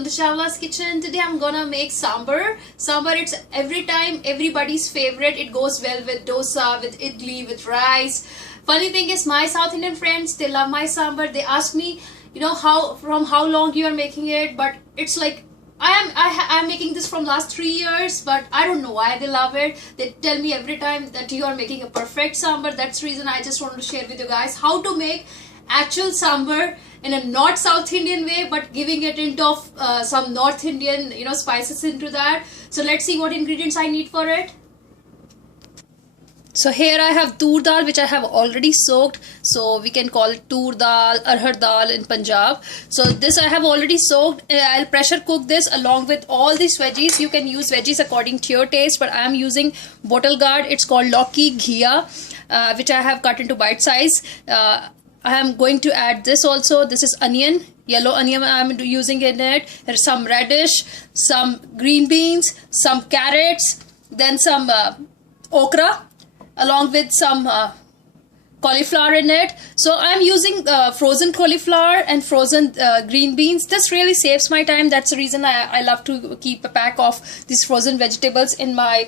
welcome to Shavla's Kitchen. Today I'm gonna make sambar. Sambar, it's every time everybody's favorite. It goes well with dosa, with idli, with rice. Funny thing is, my South Indian friends, they love my sambar. They ask me, how long you are making it, but it's like I'm making this from last 3 years, but I don't know why they love it. They tell me every time that you are making a perfect sambar. That's the reason I just wanted to share with you guys how to make actual sambar in a not South Indian way, but giving it into some North Indian spices into that. So let's see what ingredients I need for it. So here I have tur dal, which I have already soaked. So we can call it tur dal, arhar dal in Punjab. So this I have already soaked. I'll pressure cook this along with all these veggies. You can use veggies according to your taste, but I am using bottle gourd. It's called lauki ghia, which I have cut into bite size. I am going to add this also. This is onion, yellow onion I am using in it. There's some radish, some green beans, some carrots, then some okra, along with some cauliflower in it. So I'm using frozen cauliflower and frozen green beans. This really saves my time. That's the reason I love to keep a pack of these frozen vegetables in my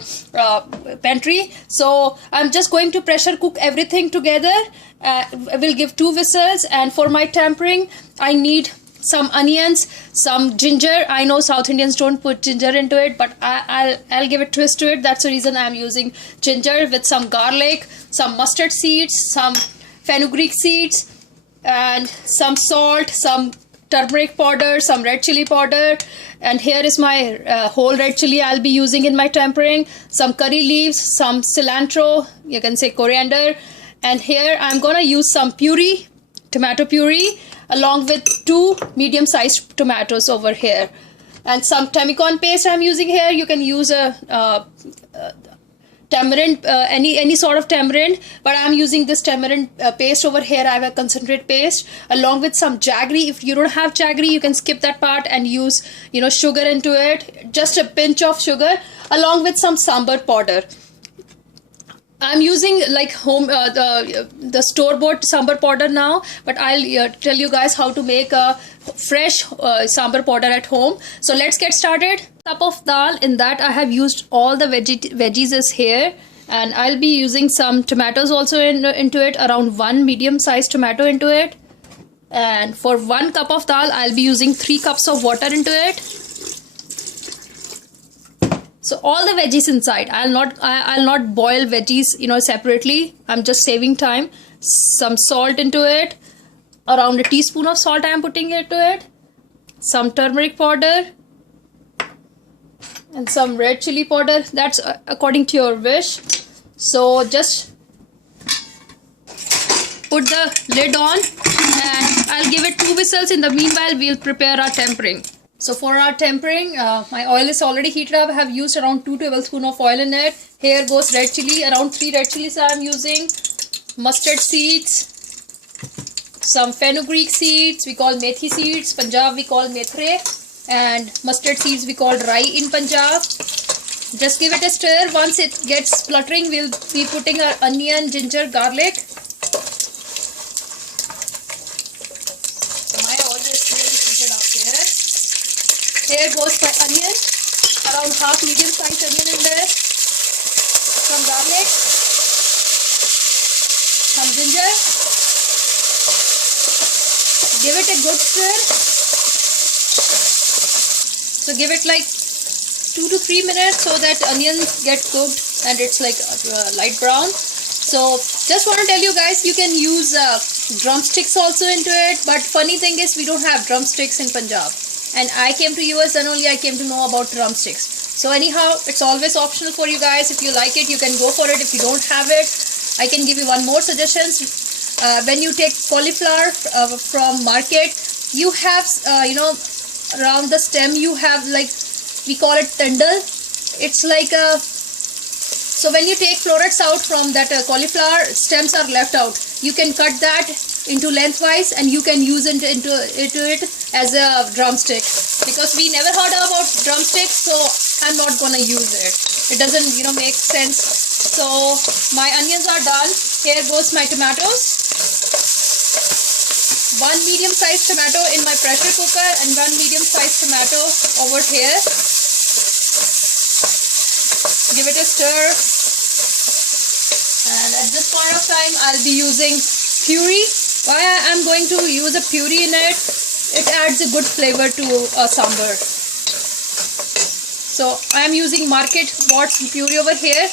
pantry. So I'm just going to pressure cook everything together. I will give 2 whistles, and for my tempering I need some onions, some ginger. I know South Indians don't put ginger into it, but I'll give a twist to it. That's the reason I'm using ginger, with some garlic, some mustard seeds, some fenugreek seeds, and some salt, some turmeric powder, some red chili powder. And here is my whole red chili I'll be using in my tempering, some curry leaves, some cilantro, you can say coriander. And here I'm gonna use some puree, tomato puree, along with 2 medium-sized tomatoes over here, and some tamarind paste I'm using here. You can use a tamarind, any sort of tamarind, but I'm using this tamarind paste over here. I have a concentrate paste, along with some jaggery. If you don't have jaggery, you can skip that part and use sugar into it, just a pinch of sugar, along with some sambar powder. I'm using like the store-bought sambar powder now, but I'll tell you guys how to make a fresh sambar powder at home. So let's get started. Cup of dal, in that I have used all the veggies is here, and I'll be using some tomatoes also into it, around 1 medium-sized tomato into it. And for 1 cup of dal, I'll be using 3 cups of water into it. So all the veggies inside. I'll not boil veggies separately. I'm just saving time. Some salt into it, around a teaspoon of salt I am putting into it. Some turmeric powder and some red chili powder. That's according to your wish. So just put the lid on, and I'll give it 2 whistles. In the meanwhile, we'll prepare our tempering. So for our tempering, my oil is already heated up. I have used around 2 tablespoons of oil in it. Here goes red chili, around 3 red chilies I am using. Mustard seeds, some fenugreek seeds, we call methi seeds. Punjab we call methre, and mustard seeds we call rai in Punjab. Just give it a stir. Once it gets spluttering, we'll be putting our onion, ginger, garlic. Here goes my onion, around half medium-sized onion in there, some garlic, some ginger. Give it a good stir. So give it like 2 to 3 minutes so that onions get cooked and it's like light brown. So just want to tell you guys, you can use drumsticks also into it, but funny thing is we don't have drumsticks in Punjab. And I came to US, and only I came to know about drumsticks. So anyhow, it's always optional for you guys. If you like it, you can go for it. If you don't have it, I can give you one more suggestion. When you take cauliflower from market, you have around the stem you have, like, we call it tendal. It's like a, so when you take florets out from that cauliflower, stems are left out. You can cut that into lengthwise, and you can use it into it as a drumstick, because we never heard about drumsticks, so I'm not gonna use it. It doesn't make sense. So my onions are done. Here goes my tomatoes. 1 medium-sized tomato in my pressure cooker and 1 medium-sized tomato over here. Give it a stir. And at this point of time, I'll be using puree. Why I am going to use a puree in it? It adds a good flavor to a sambar. So I am using market bought puree over here.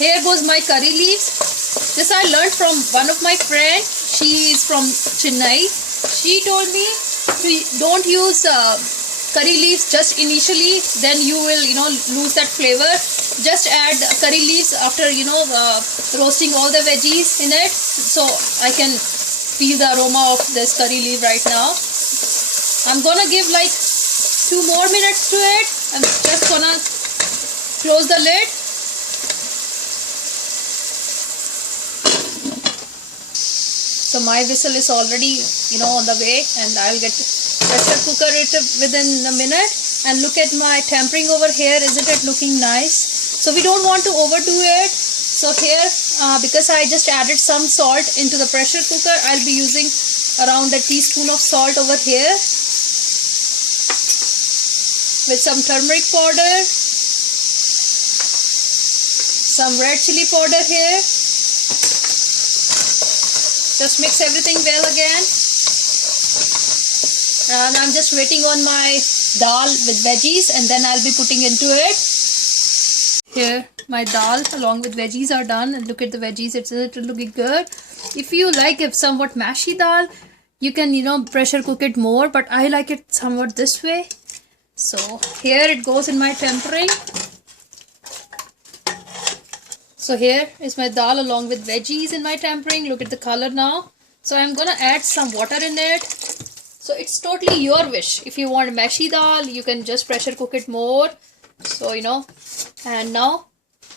Here goes my curry leaves. This I learned from one of my friends. She is from Chennai. She told me to don't use curry leaves just initially, then you will lose that flavor. Just add curry leaves after roasting all the veggies in it. So I can feel the aroma of this curry leaf right now. I'm gonna give like 2 more minutes to it. I'm just gonna close the lid. So my whistle is already on the way, and I'll get pressure cooker it within a minute. And look at my tempering over here. Isn't it looking nice? So we don't want to overdo it. So here, because I just added some salt into the pressure cooker, I'll be using around a teaspoon of salt over here with some turmeric powder, some red chili powder here. Just mix everything well again. And I'm just waiting on my dal with veggies, and then I'll be putting into it. Here my dal along with veggies are done, and look at the veggies, it's looking good. If you like it somewhat mashy dal, you can pressure cook it more, but I like it somewhat this way. So here it goes in my tempering. So here is my dal along with veggies in my tempering. Look at the color now. So I'm gonna add some water in it. So it's totally your wish. If you want mashy dal, you can just pressure cook it more. So and now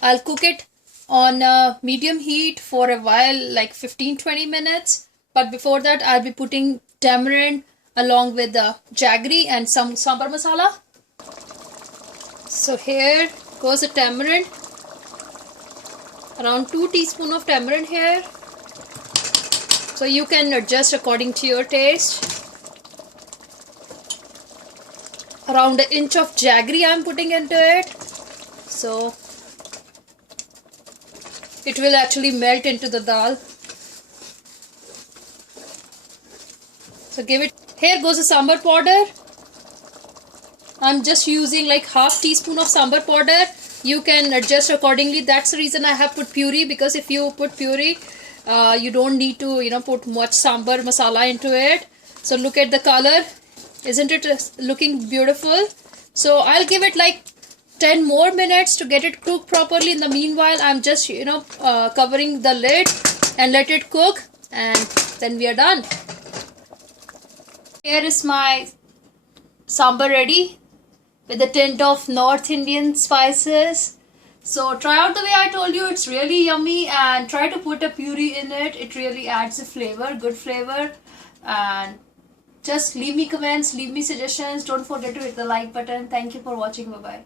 I'll cook it on medium heat for a while, like 15-20 minutes. But before that, I'll be putting tamarind along with the jaggery and some sambar masala. So here goes the tamarind. Around 2 teaspoons of tamarind here. So you can adjust according to your taste. Around 1 inch of jaggery I'm putting into it. So it will actually melt into the dal. So give it. Here goes the sambar powder. I'm just using like half teaspoon of sambar powder. You can adjust accordingly. That's the reason I have put puree, because if you put puree, you don't need to put much sambar masala into it. So look at the color. Isn't it looking beautiful? So I'll give it like 10 more minutes to get it cooked properly. In the meanwhile, I'm just covering the lid and let it cook, and then we are done. Here is my sambar ready with a tint of North Indian spices. So try out the way I told you. It's really yummy, and try to put a puree in it. It really adds a flavor, good flavor. And just leave me comments, leave me suggestions. Don't forget to hit the like button. Thank you for watching. Bye bye.